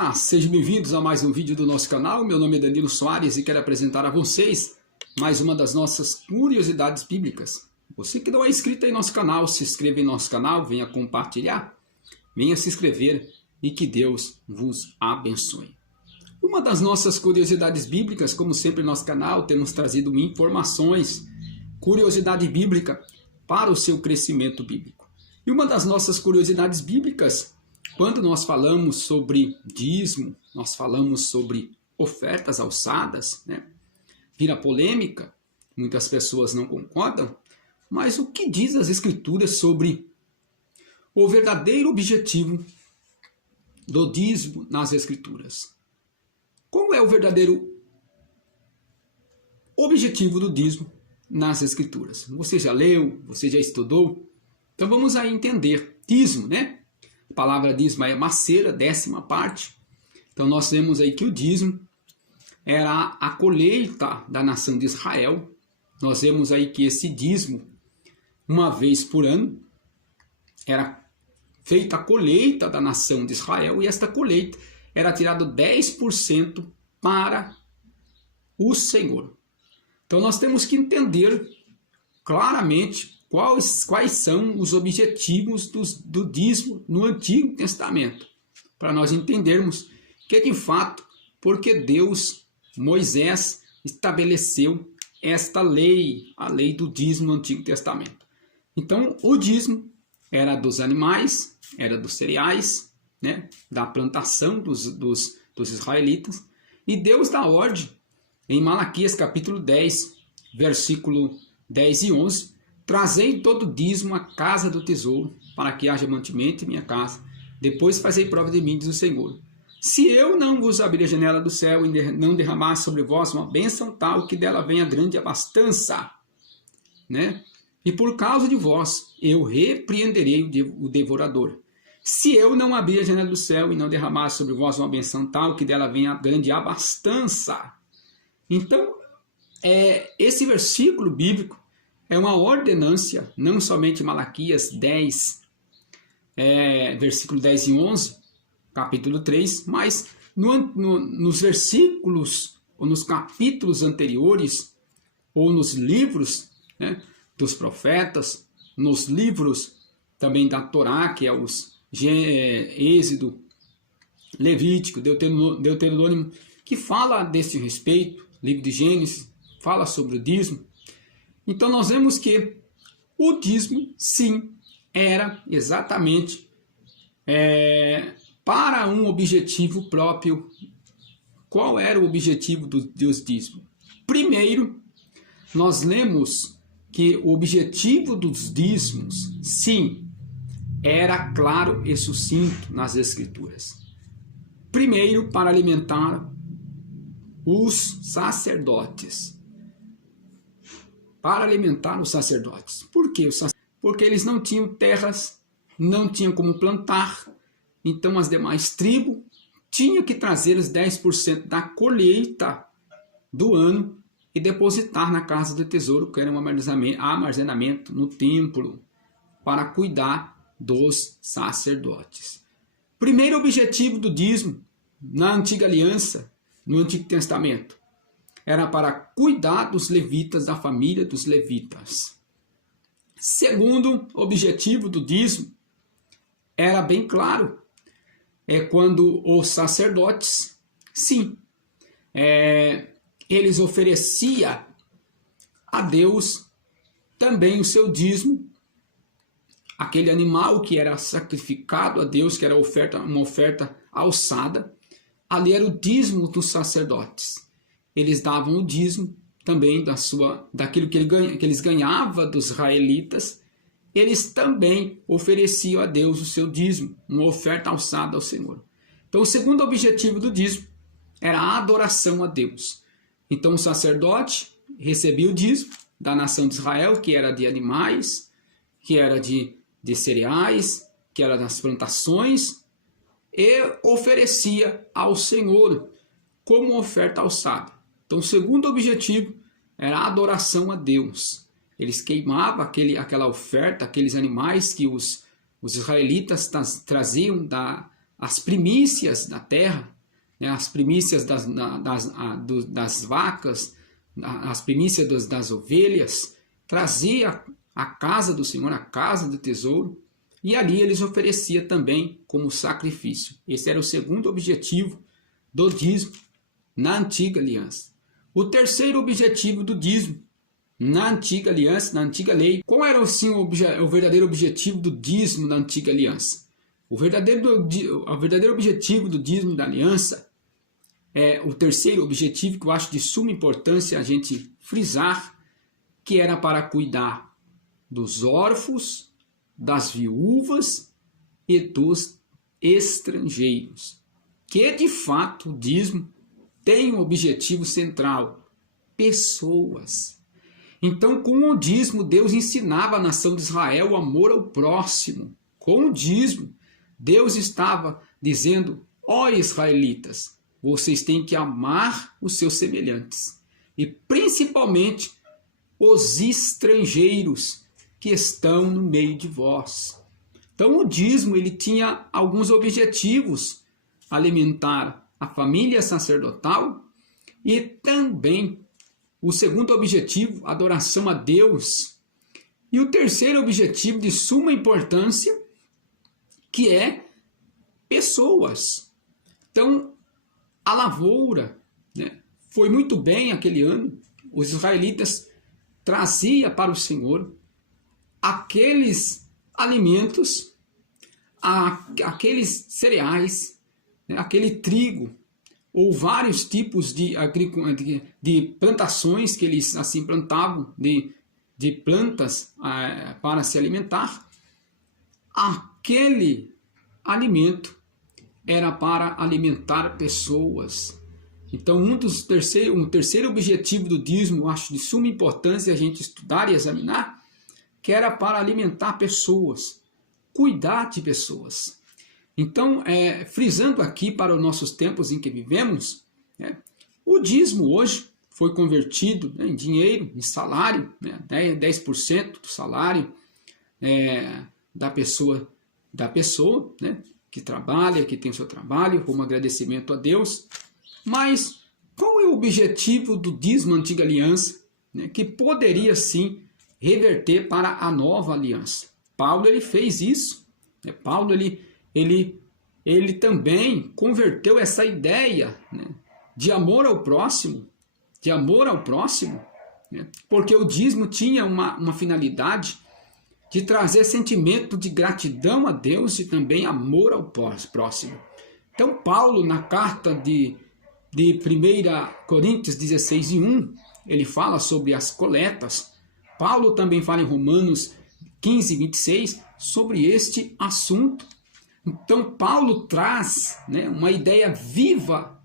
Olá, sejam bem-vindos a mais um vídeo do nosso canal. Meu nome é Danilo Soares e quero apresentar a vocês mais uma das nossas curiosidades bíblicas. Você que não é inscrito em nosso canal, se inscreva em nosso canal, venha compartilhar, venha se inscrever e que Deus vos abençoe. Uma das nossas curiosidades bíblicas, como sempre em nosso canal, temos trazido informações, curiosidade bíblica para o seu crescimento bíblico. E uma das nossas curiosidades bíblicas, quando nós falamos sobre dízimo, nós falamos sobre ofertas alçadas, né? Vira polêmica, muitas pessoas não concordam, mas o que diz as Escrituras sobre o verdadeiro objetivo do dízimo nas Escrituras? Qual é o verdadeiro objetivo do dízimo nas Escrituras? Você já leu? Você já estudou? Então vamos aí entender. Dízimo, né? A palavra dízimo é macera, 10ª parte. Então nós vemos aí que o dízimo era a colheita da nação de Israel. Nós vemos aí que esse dízimo, uma vez por ano, era feita a colheita da nação de Israel, e esta colheita era tirado 10% para o Senhor. Então nós temos que entender claramente quais são os objetivos do dízimo no Antigo Testamento, para nós entendermos que de fato, porque Deus, Moisés, estabeleceu esta lei, a lei do dízimo no Antigo Testamento. Então o dízimo era dos animais, era dos cereais, né, da plantação dos israelitas, e Deus dá ordem em Malaquias capítulo 10, versículo 10 e 11, trazei todo o dízimo à casa do tesouro, para que haja mantimento em minha casa. Depois fazei prova de mim, diz o Senhor. Se eu não vos abrir a janela do céu e não derramar sobre vós uma bênção tal, que dela venha grande abastança, né? E por causa de vós, eu repreenderei o devorador. Se eu não abrir a janela do céu e não derramar sobre vós uma bênção tal, que dela venha grande abastança. Então, esse versículo bíblico é uma ordenância, não somente Malaquias 10, versículo 10 e 11, capítulo 3, mas nos versículos, ou nos capítulos anteriores, ou nos livros, né, dos profetas, nos livros também da Torá, que é os Êxodo, Levítico, Deuteronômio, que fala desse respeito, livro de Gênesis, fala sobre o dízimo. Então nós vemos que o dízimo, sim, era exatamente para um objetivo próprio. Qual era o objetivo dos dízimos? Primeiro, nós lemos que o objetivo dos dízimos, sim, era claro e sucinto nas Escrituras. Primeiro, para alimentar os sacerdotes. Para alimentar os sacerdotes. Por quê? Porque eles não tinham terras, não tinham como plantar, então as demais tribos tinham que trazer os 10% da colheita do ano e depositar na casa do tesouro, que era um armazenamento no templo, para cuidar dos sacerdotes. Primeiro objetivo do dízimo na antiga aliança, no Antigo Testamento, era para cuidar dos levitas, da família dos levitas. Segundo objetivo do dízimo, era bem claro, quando os sacerdotes, sim, eles ofereciam a Deus também o seu dízimo, aquele animal que era sacrificado a Deus, que era uma oferta alçada, ali era o dízimo dos sacerdotes. Eles davam o dízimo também daquilo que eles ganhavam dos israelitas. Eles também ofereciam a Deus o seu dízimo, uma oferta alçada ao Senhor. Então o segundo objetivo do dízimo era a adoração a Deus. Então o sacerdote recebia o dízimo da nação de Israel, que era de animais, que era de cereais, que era das plantações, e oferecia ao Senhor como oferta alçada. Então o segundo objetivo era a adoração a Deus. Eles queimavam aquela oferta, aqueles animais que os israelitas traziam as primícias da terra, né, as primícias das vacas, as primícias das ovelhas, trazia à casa do Senhor, a casa do tesouro, e ali eles ofereciam também como sacrifício. Esse era o segundo objetivo do dízimo na antiga aliança. O terceiro objetivo do dízimo na antiga aliança, na antiga lei. Qual era assim, o verdadeiro objetivo do dízimo na antiga aliança? O verdadeiro objetivo do dízimo da aliança é o terceiro objetivo, que eu acho de suma importância a gente frisar, que era para cuidar dos órfãos, das viúvas e dos estrangeiros. Que de fato o dízimo tem um objetivo central: pessoas. Então, com o dízimo, Deus ensinava a nação de Israel o amor ao próximo. Com o dízimo, Deus estava dizendo: ó israelitas, vocês têm que amar os seus semelhantes, e principalmente os estrangeiros que estão no meio de vós. Então, o dízimo ele tinha alguns objetivos: alimentar a família sacerdotal, e também o segundo objetivo, adoração a Deus. E o terceiro objetivo de suma importância, que é pessoas. Então, a lavoura, né, foi muito bem aquele ano. Os israelitas traziam para o Senhor aqueles alimentos, aqueles cereais, né, aquele trigo, ou vários tipos de plantações que eles assim plantavam, de plantas para se alimentar. Aquele alimento era para alimentar pessoas. Então, um terceiro objetivo do dízimo, eu acho de suma importância a gente estudar e examinar, que era para alimentar pessoas, cuidar de pessoas. Então, frisando aqui para os nossos tempos em que vivemos, o dízimo hoje foi convertido, né, em dinheiro, em salário, né, 10% do salário da pessoa, né, que trabalha, que tem o seu trabalho, como agradecimento a Deus. Mas qual é o objetivo do dízimo na antiga aliança, né, que poderia sim reverter para a nova aliança? Paulo ele fez isso. Né? Paulo ele também converteu essa ideia, né, de amor ao próximo, né, porque o dízimo tinha uma finalidade de trazer sentimento de gratidão a Deus e também amor ao próximo. Então Paulo, na carta de 1 Coríntios 16:1, ele fala sobre as coletas. Paulo também fala em Romanos 15:26 sobre este assunto. Então Paulo traz, né, uma ideia viva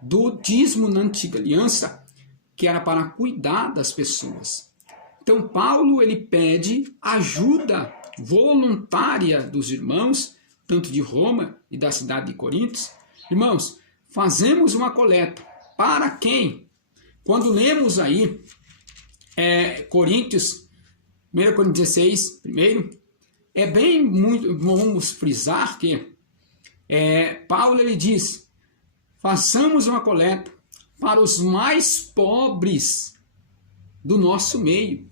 do dízimo na antiga aliança, que era para cuidar das pessoas. Então Paulo ele pede ajuda voluntária dos irmãos, tanto de Roma e da cidade de Corinto. Irmãos, fazemos uma coleta. Para quem? Quando lemos aí 1 Coríntios 16, primeiro, vamos frisar que Paulo ele diz: façamos uma coleta para os mais pobres do nosso meio.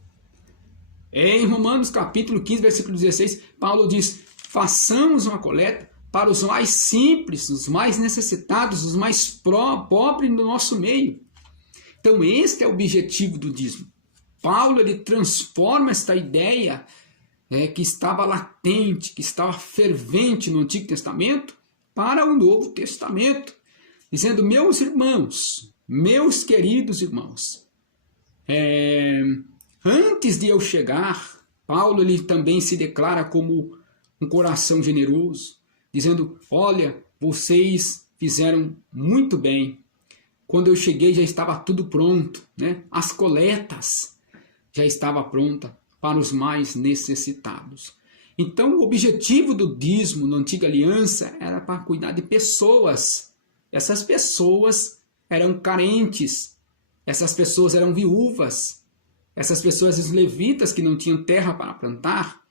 Em Romanos capítulo 15, versículo 16, Paulo diz: façamos uma coleta para os mais simples, os mais necessitados, os mais pobres do nosso meio. Então este é o objetivo do dízimo. Paulo ele transforma esta ideia que estava latente, que estava fervente no Antigo Testamento, para o Novo Testamento, dizendo: meus irmãos, meus queridos irmãos, antes de eu chegar, Paulo ele também se declara como um coração generoso, dizendo: olha, vocês fizeram muito bem. Quando eu cheguei já estava tudo pronto, né? As coletas já estavam prontas para os mais necessitados. Então o objetivo do dízimo na antiga aliança era para cuidar de pessoas. Essas pessoas eram carentes, essas pessoas eram viúvas, essas pessoas, os levitas que não tinham terra para plantar,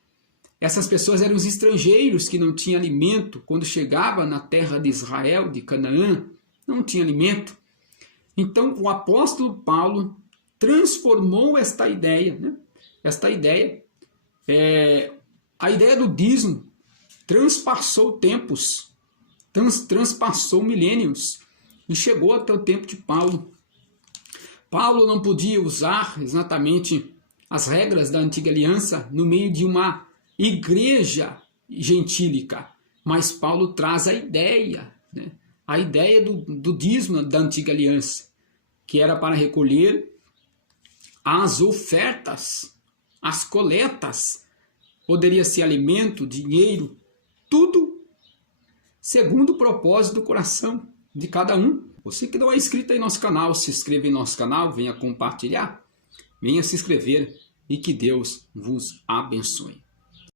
Essas pessoas eram os estrangeiros que não tinham alimento quando chegava na terra de Israel, de Canaã, não tinha alimento. Então o apóstolo Paulo transformou esta ideia, né? Esta ideia, a ideia do dízimo transpassou tempos, transpassou milênios e chegou até o tempo de Paulo. Paulo não podia usar exatamente as regras da antiga aliança no meio de uma igreja gentílica, mas Paulo traz a ideia, né? A ideia do dízimo da antiga aliança, que era para recolher as ofertas, as coletas, poderia ser alimento, dinheiro, tudo segundo o propósito do coração de cada um. Você que não é inscrito em nosso canal, se inscreva em nosso canal, venha compartilhar, venha se inscrever e que Deus vos abençoe.